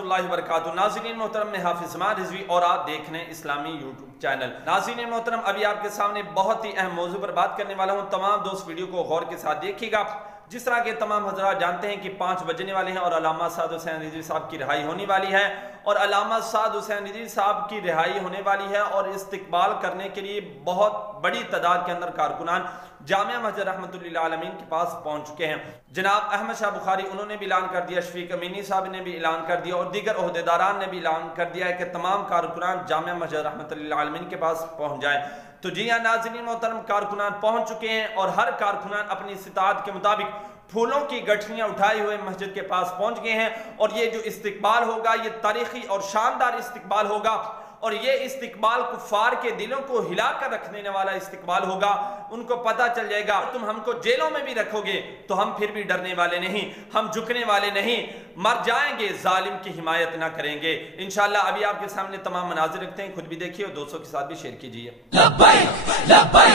रहमतुल्लाहि व बरकातुहू। नाज़रीन मोहतरम, मैं हाफिज़ ज़मान रिज़वी और आप देख रहे हैं इस्लामी यूट्यूब चैनल। नाज़रीन मोहतरम, अभी आपके सामने बहुत ही अहम मौजू पर बात करने वाला हूँ। तमाम दोस्त वीडियो को गौर के साथ देखिएगा। जिस तरह के तमाम हज़रात जानते हैं कि 5 बजने वाले हैं और अल्लामा साद हुसैन रिज़वी साहब की रिहाई होने वाली है, और अल्लामा साद हुसैन रिज़वी साहब की रिहाई होने वाली है और इस्तकबाल करने के लिए बहुत बड़ी तादाद के अंदर कारकुनान जामिया मस्जिद रहमतुल्लाह लिल आलमीन के पास पहुंच चुके हैं। जनाब अहमद शाह बुखारी उन्होंने भी ऐलान कर दिया, शफीक अमीनी साहब ने भी ऐलान कर दिया और दीगर ओहदेदारान ने भी ऐलान कर दिया है कि तमाम कारकुनान जामिया मस्जिद रहमतुल्लाह लिल आलमीन के पास पहुंच जाए। तो जी हाँ नाज़रीन मोहतरम, कारकुनान पहुंच चुके हैं और हर कारकुनान अपनी इस्तिताअत के मुताबिक फूलों की गठरियां उठाए हुए मस्जिद के पास पहुंच गए हैं। और ये जो इस्तकबाल होगा ये तारीखी और शानदार इस्तकबाल होगा, और ये इस्तकबाल कुफ्फार के दिलों को हिलाकर रखने वाला इस्तकबाल होगा। उनको पता चल जाएगा तुम हमको जेलों में भी रखोगे तो हम फिर भी डरने वाले नहीं, हम झुकने वाले नहीं, मर जाएंगे, जालिम की हिमायत ना करेंगे इंशाअल्लाह। अभी आपके सामने तमाम मनाज़िर रखते हैं, खुद भी देखिए और दोस्तों के साथ भी शेयर कीजिए। लब्बैक लब्बैक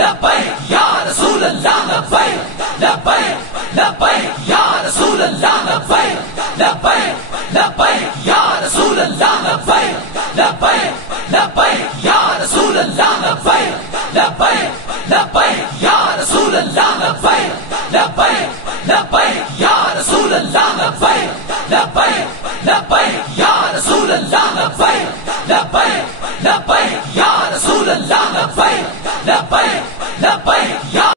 लब्बैक या रसूल अल्लाह लब्बैक।